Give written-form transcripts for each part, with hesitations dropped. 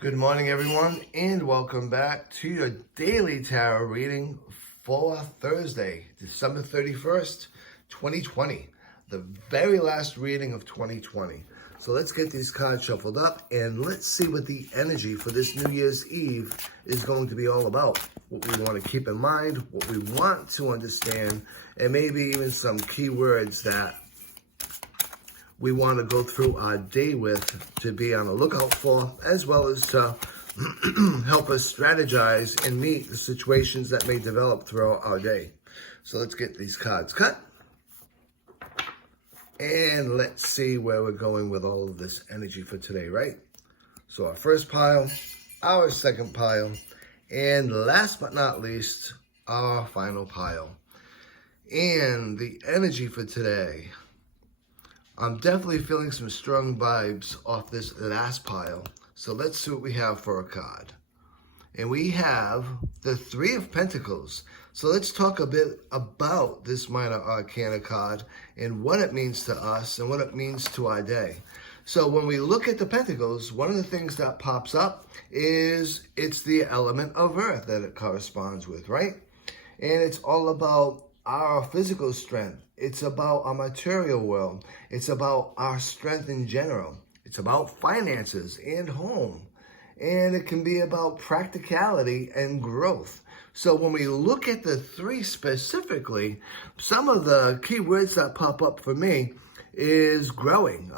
Good morning, everyone, and welcome back to your daily tarot reading for Thursday, December 31st, 2020, the very last reading of 2020. So let's get these cards shuffled up and let's see what the energy for this New Year's Eve is going to be all about. What we want to keep in mind, what we want to understand, and maybe even some key words that we want to go through our day with to be on the lookout for, as well as to help us strategize and meet the situations that may develop throughout our day. So let's get these cards cut. And let's see where we're going with all of this energy for today, right? So our first pile, our second pile, and last but not least, our final pile. And the energy for today, I'm definitely feeling some strong vibes off this last pile. So let's see what we have for a card. And we have the Three of Pentacles. So let's talk a bit about this Minor Arcana card and what it means to us and what it means to our day. So when we look at the Pentacles, one of the things that pops up is it's the element of Earth that it corresponds with, right? And it's all about our physical strength. It's about our material world. It's about our strength in general. It's about finances and home. And it can be about practicality and growth. So when we look at the three specifically, some of the key words that pop up for me is growing,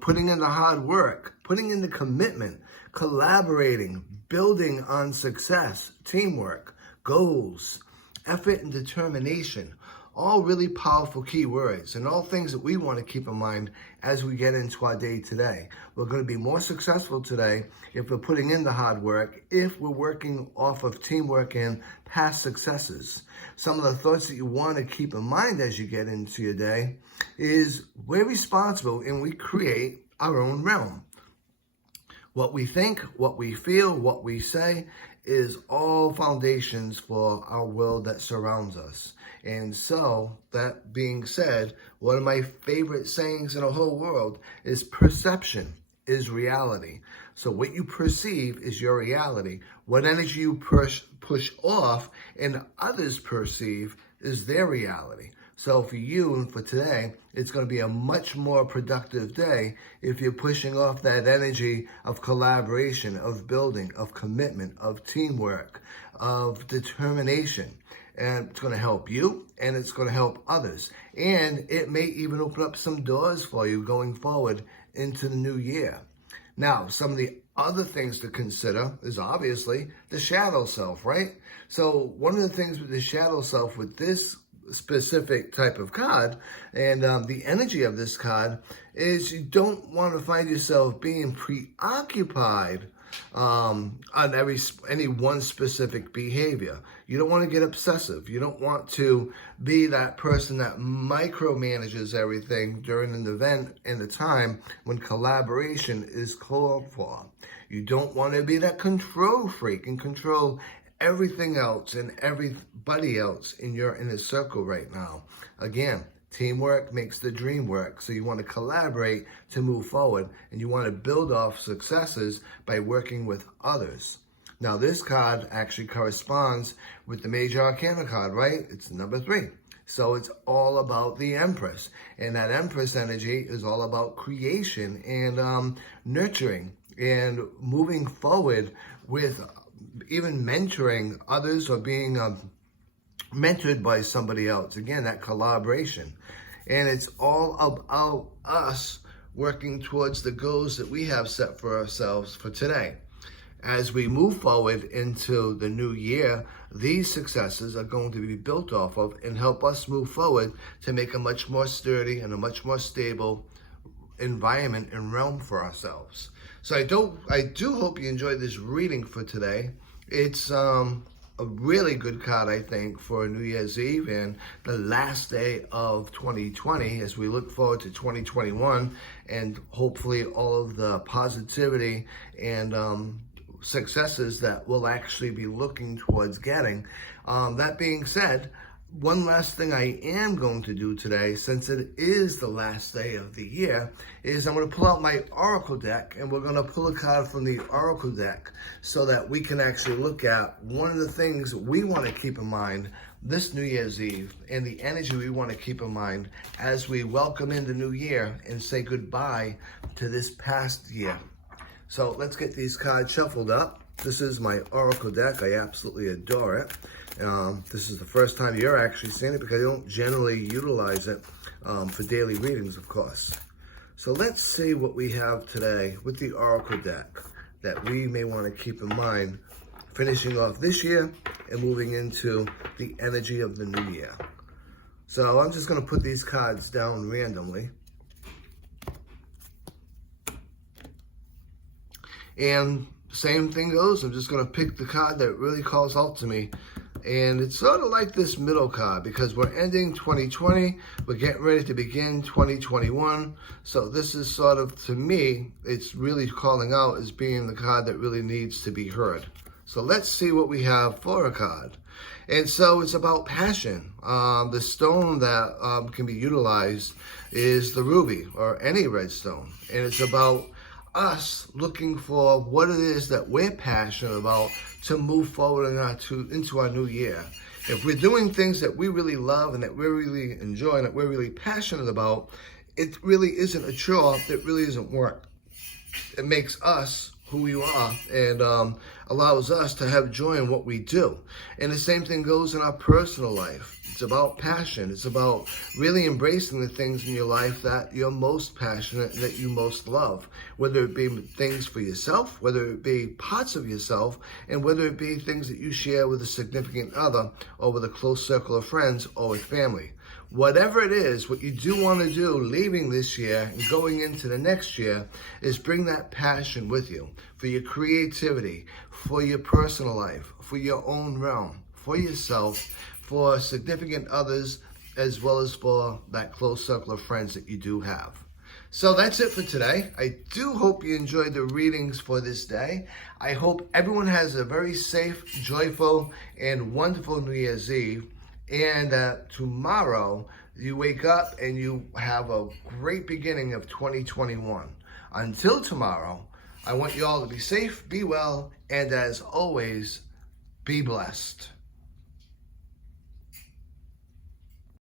putting in the hard work, putting in the commitment, collaborating, building on success, teamwork, goals, effort and determination. All really powerful key words and all things that we want to keep in mind as we get into our day today. We're going to be more successful today if we're putting in the hard work, if we're working off of teamwork and past successes. Some of the thoughts that you want to keep in mind as you get into your day is we're responsible and we create our own realm. What we think, what we feel, what we say is all foundations for our world that surrounds us. And so, that being said, one of my favorite sayings in the whole world is perception is reality. So what you perceive is your reality. What energy you push off and others perceive is their reality. So for you and for today, it's going to be a much more productive day if you're pushing off that energy of collaboration, of building, of commitment, of teamwork, of determination. And it's going to help you and it's going to help others. And it may even open up some doors for you going forward into the new year. Now, some of the other things to consider is obviously the shadow self, right? So one of the things with the shadow self with this specific type of card and the energy of this card is you don't want to find yourself being preoccupied on any one specific behavior. You don't want to get obsessive. You don't want to be that person that micromanages everything during an event and the time when collaboration is called for. You don't want to be that control freak and control everything else and everybody else in your inner circle right now. Again, teamwork makes the dream work. So you want to collaborate to move forward and you want to build off successes by working with others. Now this card actually corresponds with the Major Arcana card, right? It's number 3. So it's all about the Empress. And that Empress energy is all about creation and nurturing and moving forward with even mentoring others or being mentored by somebody else. Again, that collaboration. And it's all about us working towards the goals that we have set for ourselves for today. As we move forward into the new year, these successes are going to be built off of and help us move forward to make a much more sturdy and a much more stable environment and realm for ourselves. So I do hope you enjoyed this reading for today. It's a really good card, I think, for New Year's Eve and the last day of 2020 as we look forward to 2021 and hopefully all of the positivity and successes that we'll actually be looking towards getting. That being said, one last thing I am going to do today, since it is the last day of the year, is I'm going to pull out my Oracle deck, and we're going to pull a card from the Oracle deck so that we can actually look at one of the things we want to keep in mind this New Year's Eve and the energy we want to keep in mind as we welcome in the new year and say goodbye to this past year. So let's get these cards shuffled up. This is my Oracle deck. I absolutely adore it. This is the first time you're actually seeing it because I don't generally utilize it for daily readings, of course. So let's see what we have today with the Oracle deck that we may want to keep in mind finishing off this year and moving into the energy of the new year. So I'm just going to put these cards down randomly. And same thing goes, I'm just going to pick the card that really calls out to me. And it's sort of like this middle card because we're ending 2020, we're getting ready to begin 2021. So this is sort of, to me, it's really calling out as being the card that really needs to be heard. So let's see what we have for a card. And so it's about passion. The stone that can be utilized is the ruby or any red stone. And it's about us looking for what it is that we're passionate about to move forward into our new year. If we're doing things that we really love and that we're really enjoying, that we're really passionate about, it really isn't a chore, it really isn't work. It makes us who we are and allows us to have joy in what we do. And the same thing goes in our personal life. It's about passion. It's about really embracing the things in your life that you're most passionate and that you most love, whether it be things for yourself, whether it be parts of yourself, and whether it be things that you share with a significant other or with a close circle of friends or with family. Whatever it is, what you do want to do leaving this year and going into the next year is bring that passion with you for your creativity, for your personal life, for your own realm, for yourself, for significant others, as well as for that close circle of friends that you do have. So that's it for today. I do hope you enjoyed the readings for this day. I hope everyone has a very safe, joyful, and wonderful New Year's Eve. And tomorrow you wake up and you have a great beginning of 2021. Until tomorrow, I want you all to be safe, be well, and as always, be blessed.